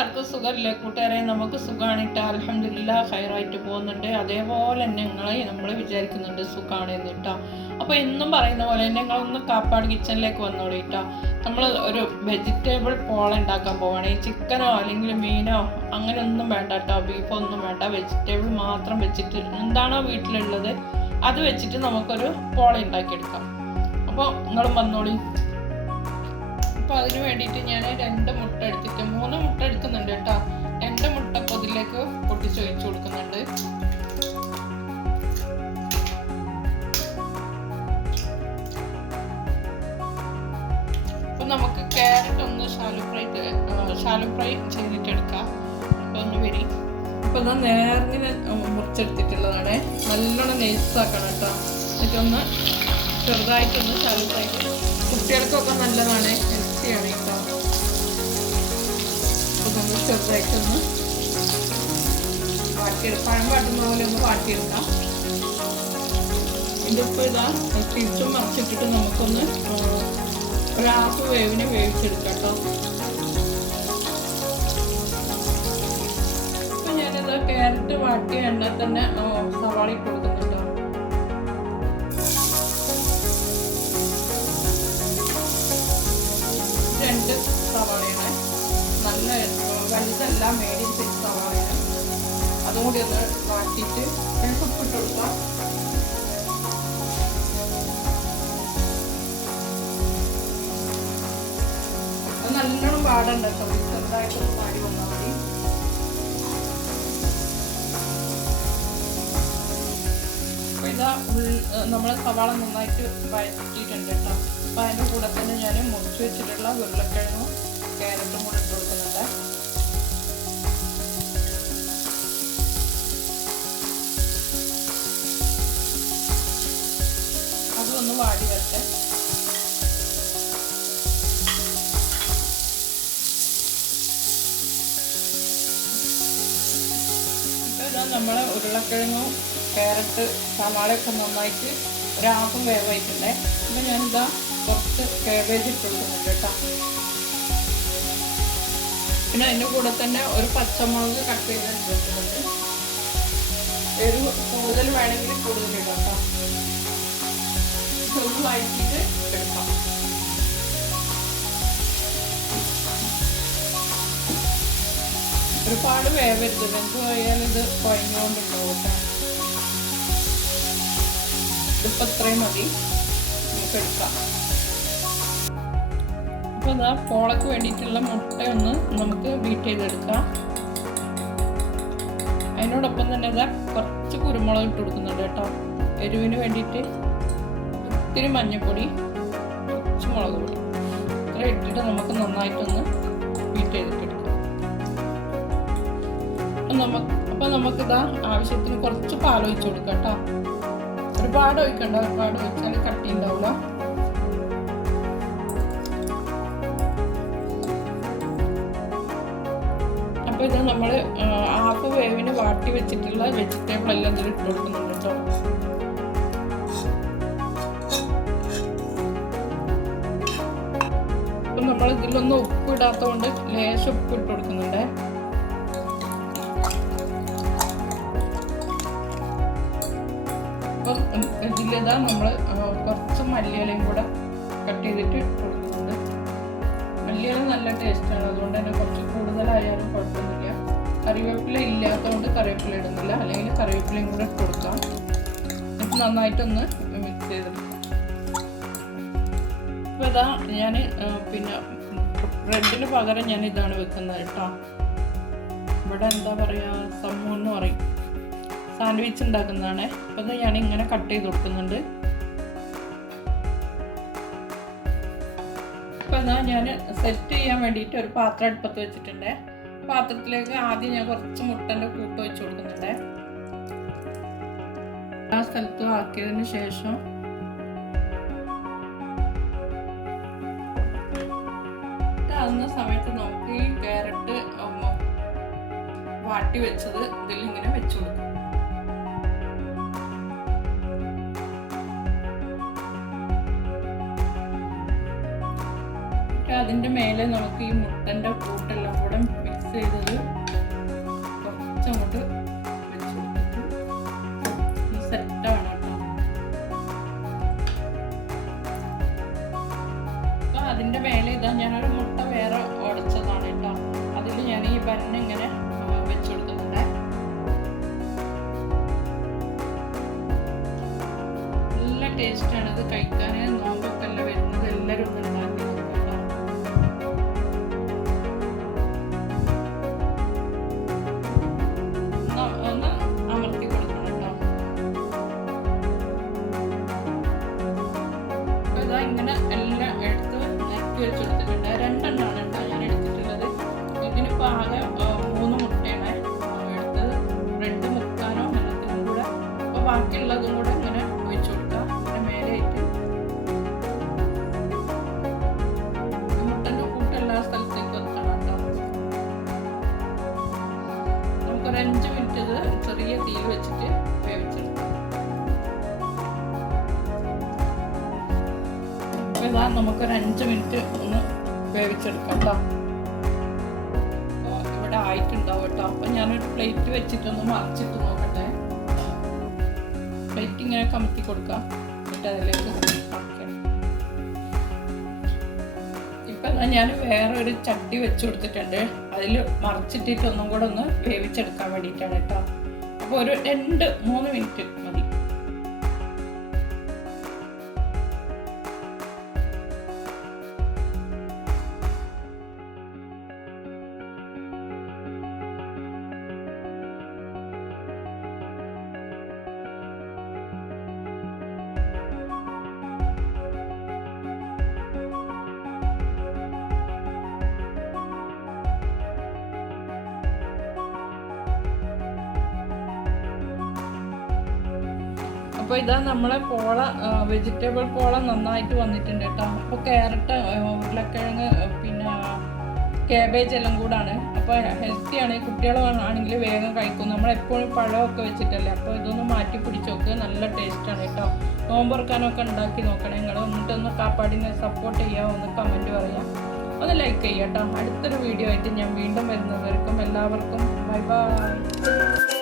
എല്ലാവർക്കും സുഖമല്ലേ കൂട്ടുകാരെ? നമുക്ക് സുഖമാണിട്ട് അലഹമില്ല ഹൈറായിട്ട് പോകുന്നുണ്ട്. അതേപോലെ തന്നെ നിങ്ങളെ നമ്മൾ വിചാരിക്കുന്നുണ്ട് സുഖമാണ് എന്നിട്ടാ അപ്പോൾ എന്നും പറയുന്ന പോലെ തന്നെ നിങ്ങളൊന്ന് കാപ്പാട് കിച്ചണിലേക്ക് വന്നോളൂ ഇട്ടാ. നമ്മൾ ഒരു വെജിറ്റബിൾ പോള ഉണ്ടാക്കാൻ ഈ ചിക്കനോ അല്ലെങ്കിൽ മീനോ അങ്ങനെ ഒന്നും വേണ്ട കേട്ടോ. ബീഫോ ഒന്നും വേണ്ട. വെജിറ്റബിൾ മാത്രം വെച്ചിട്ട് എന്താണോ വീട്ടിലുള്ളത് അത് വെച്ചിട്ട് നമുക്കൊരു പോള ഉണ്ടാക്കിയെടുക്കാം. അപ്പോൾ നിങ്ങളും വന്നോളി. അപ്പോൾ അതിന് വേണ്ടിയിട്ട് ഞാൻ രണ്ട് മുട്ട എടുത്തിട്ട് മൂന്ന് മുട്ട എടുക്കുന്നുണ്ട് കേട്ടോ. രണ്ട് മുട്ട പൊതിലേക്ക് പൊട്ടിച്ചൊഴിച്ചു കൊടുക്കുന്നുണ്ട്. അപ്പൊ നമുക്ക് ക്യാരറ്റ് ഒന്ന് ഷാലു ഫ്രൈ ഷാലു ഫ്രൈ ചെയ്തിട്ടെടുക്കാം ഒന്ന് വരി. അപ്പൊ ഇതാ നേർങ്ങനെ മുറിച്ചെടുത്തിട്ടുള്ളതാണ്. നല്ലോണം നെയ്സാക്കണം കേട്ടോ. എന്നിട്ടൊന്ന് ചെറുതായിട്ടൊന്ന് ഷാലു ഫ്രൈ കുട്ടികൾക്കൊക്കെ നല്ലതാണ്. ഹെൽത്തിയാണ് കേട്ടോ അപ്പോൾ നമ്മൾ ചെറുതായിട്ടൊന്ന് വാട്ടിയെടുക്കാം പഴം വാട്ടുന്ന പോലെ ഒന്ന് വാട്ടിയെടുക്കാം ഇതിപ്പോൾ ഇതാ തിരിച്ചും മറിച്ചിട്ടിട്ട് നമുക്കൊന്ന് ഒരു ഹാഫ് വേവിന് വേവിച്ചെടുക്കാം കേട്ടോ ഇപ്പം ഞാനിത് ക്യാരറ്റ് വാട്ടിയ എണ്ണ തന്നെ സവാളയിൽ കൊടുക്കുന്നുണ്ടോ വലുതല്ല മേടി സൈസ് സവാളയാണ് അതും ഒന്ന് വാട്ടിയിട്ട് ഉപ്പിട്ട് കൊടുക്കാം. നല്ലോണം കേട്ടോ. പാടി വന്നാൽ മതി. ഇതാ നമ്മൾ സവാള നന്നായിട്ട് വഴറ്റിയിട്ടുണ്ട് കേട്ടോ. അപ്പോൾ അതിന്റെ കൂടെ തന്നെ ഞാൻ മുറിച്ച് വെച്ചിട്ടുള്ള ഉരുളക്കിഴങ്ങും ക്യാരറ്റും കൂടെ അതൊന്ന് വാടി വരട്ടെ. ഇപ്പോൾ നമ്മൾ ഉരുളക്കിഴങ്ങും ക്യാരറ്റ് സവാളയൊക്കെ നന്നായിട്ട് ഒരാപ്പും വേവായിട്ടുണ്ടേ. ഞാൻ ഞാനിതാ കുറച്ച് കാബേജ് ഇട്ട് കൊടുക്കുന്നുണ്ട് കേട്ടോ. പിന്നെ അതിന്റെ കൂടെ തന്നെ ഒരു പച്ചമുളക് കട്ട് ചെയ്ത് ഇട്ടിട്ടുണ്ട് ഒരു കൂടുതൽ വേണമെങ്കിൽ കൂടുതൽ ഇടാം കേട്ടോ. ഒന്ന് വഴറ്റിയിട്ട് എടുക്കാം. ഒരുപാട് വേവരുത്. വെന്ത് പോയാൽ ഇത് കുഴഞ്ഞുകൊണ്ടുണ്ടാവും കേട്ടോ ഇതിപ്പോൾ ഇത്രയും മതി. നമുക്ക് എടുക്കാം. അപ്പോൾ ഇതാ പോളക്ക് വേണ്ടിയിട്ടുള്ള മുട്ട ഒന്ന് നമുക്ക് ബീറ്റ് ചെയ്തെടുക്കാം. അതിനോടൊപ്പം തന്നെ ഇതാ കുറച്ച് കുരുമുളക് ഇട്ട് കൊടുക്കുന്നുണ്ട് കേട്ടോ. എരിവിന് വേണ്ടിയിട്ട്. ഇത്തിരി മഞ്ഞൾപ്പൊടി കുറച്ച് മുളക് പൊടി. ഇത്ര ഇട്ടിട്ട് നമുക്ക് നന്നായിട്ടൊന്ന് ബീറ്റ് ചെയ്തിട്ട് എടുക്കാം നമുക്ക് അപ്പം നമുക്കിതാ ആവശ്യത്തിന് കുറച്ച് പാൽ ഒഴിച്ചു കൊടുക്കാം കേട്ടോ. ഒരുപാട് ഒഴിക്കണ്ട ഒരുപാട് ഒഴിച്ചാൽ കട്ടി ഉണ്ടാവില്ല അപ്പോൾ ഇത് നമ്മൾ ഹാഫ് വേവിന് വാട്ടി വെച്ചിട്ടുള്ള വെജിറ്റബിൾ എല്ലാം ഇതിൽ ഇട്ട് കൊടുക്കുന്നുണ്ട് കേട്ടോ. ഇതിലൊന്നും ഉപ്പ് ഇടാത്തതുകൊണ്ട് ലേശം ഉപ്പ് ഇട്ട് കൊടുക്കുന്നുണ്ട് അപ്പം ഇതിലിതാ നമ്മൾ കുറച്ച് മല്ലിയിലയും കൂടെ കട്ട് ചെയ്തിട്ട് ഇട്ട് കൊടുക്കുന്നുണ്ട് മല്ലിയില നല്ല ടേസ്റ്റാണ്. അതുകൊണ്ട് തന്നെ കുറച്ച് കൂടുതലായാലും കുഴപ്പമൊന്നുമില്ല. കറിവേപ്പില ഇല്ലാത്തതുകൊണ്ട് കറിവേപ്പില ഇടുന്നില്ല. അല്ലെങ്കിൽ കറിവേപ്പിലയും കൂടെ ഇട്ട് കൊടുക്കാം എന്നിട്ട് നന്നായിട്ടൊന്ന് മിക്സ് ചെയ്തെടുക്കാം. അപ്പോൾ ഇതാ ഞാൻ പിന്നെ ബ്രെഡിന് പകരം ഞാൻ ഇതാണ് വെക്കുന്നത് കേട്ടോ. ഇവിടെ എന്താ പറയുക സമ്മു എന്ന് പറയും. സാൻഡ്വിച്ച് ഉണ്ടാക്കുന്നതാണ്. അപ്പോൾ ഞാൻ ഇങ്ങനെ കട്ട് ചെയ്ത് കൊടുക്കുന്നുണ്ട്. അപ്പോൾ എന്നാൽ ഞാൻ സെറ്റ് ചെയ്യാൻ വേണ്ടിയിട്ട് ഒരു പാത്രം അടുപ്പത്ത് വെച്ചിട്ടുണ്ട്. പാത്രത്തിലേക്ക് ആദ്യം ഞാൻ കുറച്ച് മുട്ടന്റെ കൂട്ട് വെച്ച് കൊടുക്കുന്നുണ്ട്. ആ സ്ഥലത്ത് ആക്കിയതിന് ശേഷം ആകുന്ന സമയത്ത് നമുക്ക് ഈ ക്യാരറ്റ് വാട്ടി വെച്ചത് ഇതിൽ ഇങ്ങനെ വെച്ചു കൊടുക്കും. അതിന്റെ മേലെ നമുക്ക് ഈ മുട്ടന്റെ കൂട്ടെല്ലാം കൂടെ മിക്സ് ചെയ്തത് കുറച്ചങ്ങോട്ട് അതിന്റെ മേലെ ഇതാ ഞാനൊരു തീയിൽ വെച്ചിട്ട് വേവിച്ചെടുക്കാം അപ്പൊ ഇതാ നമുക്കൊരു അഞ്ച് മിനിറ്റ് ഒന്ന് വേവിച്ചെടുക്കാം കേട്ടോ അപ്പോൾ ഇവിടെ ആയിട്ടുണ്ടാവും കേട്ടോ അപ്പൊ ഞാനൊരു പ്ലേറ്റ് വെച്ചിട്ടൊന്ന് മറിച്ചിട്ട് നോക്കട്ടെ പ്ലേറ്റ് ഇങ്ങനെ കമത്തി കൊടുക്കാം. എന്നിട്ട് അതിലേക്ക് ഇപ്പൊ ഞാൻ വേറെ ഒരു ചട്ടി വെച്ച് കൊടുത്തിട്ടുണ്ട്. അതിൽ മറിച്ചിട്ടിട്ട് ഒന്നും കൂടെ ഒന്ന് വേവിച്ചെടുക്കാൻ വേണ്ടിയിട്ടാണ് കേട്ടോ. അപ്പോൾ ഒരു രണ്ട് മൂന്ന് മിനിറ്റ് മതി. അപ്പോൾ ഇതാ നമ്മളെ പോള വെജിറ്റബിൾ പോള നന്നായിട്ട് വന്നിട്ടുണ്ട് കേട്ടോ. അപ്പോൾ ക്യാരറ്റ് ഉരുളക്കിഴങ്ങ് പിന്നെ കാബേജ് എല്ലാം കൂടാണ്. അപ്പോൾ ഹെൽത്തിയാണ് കുട്ടികൾ ആണെങ്കിൽ വേഗം കഴിക്കും. നമ്മളെപ്പോഴും പഴമൊക്കെ വെച്ചിട്ടല്ലേ. അപ്പോൾ ഇതൊന്ന് മാറ്റി പിടിച്ച് നോക്ക്. നല്ല ടേസ്റ്റാണ് കേട്ടോ. നോമ്പുറക്കാനൊക്കെ ഉണ്ടാക്കി നോക്കണം നിങ്ങൾ എന്നിട്ടൊന്ന് കാപ്പാടിനെ സപ്പോർട്ട് ചെയ്യുക ഒന്ന് കമന്റ് പറയാം. ഒന്ന് ലൈക്ക് ചെയ്യാം കേട്ടോ. അടുത്തൊരു വീഡിയോ ആയിട്ട് ഞാൻ വീണ്ടും വരുന്നവർക്കും എല്ലാവർക്കും. Bye bye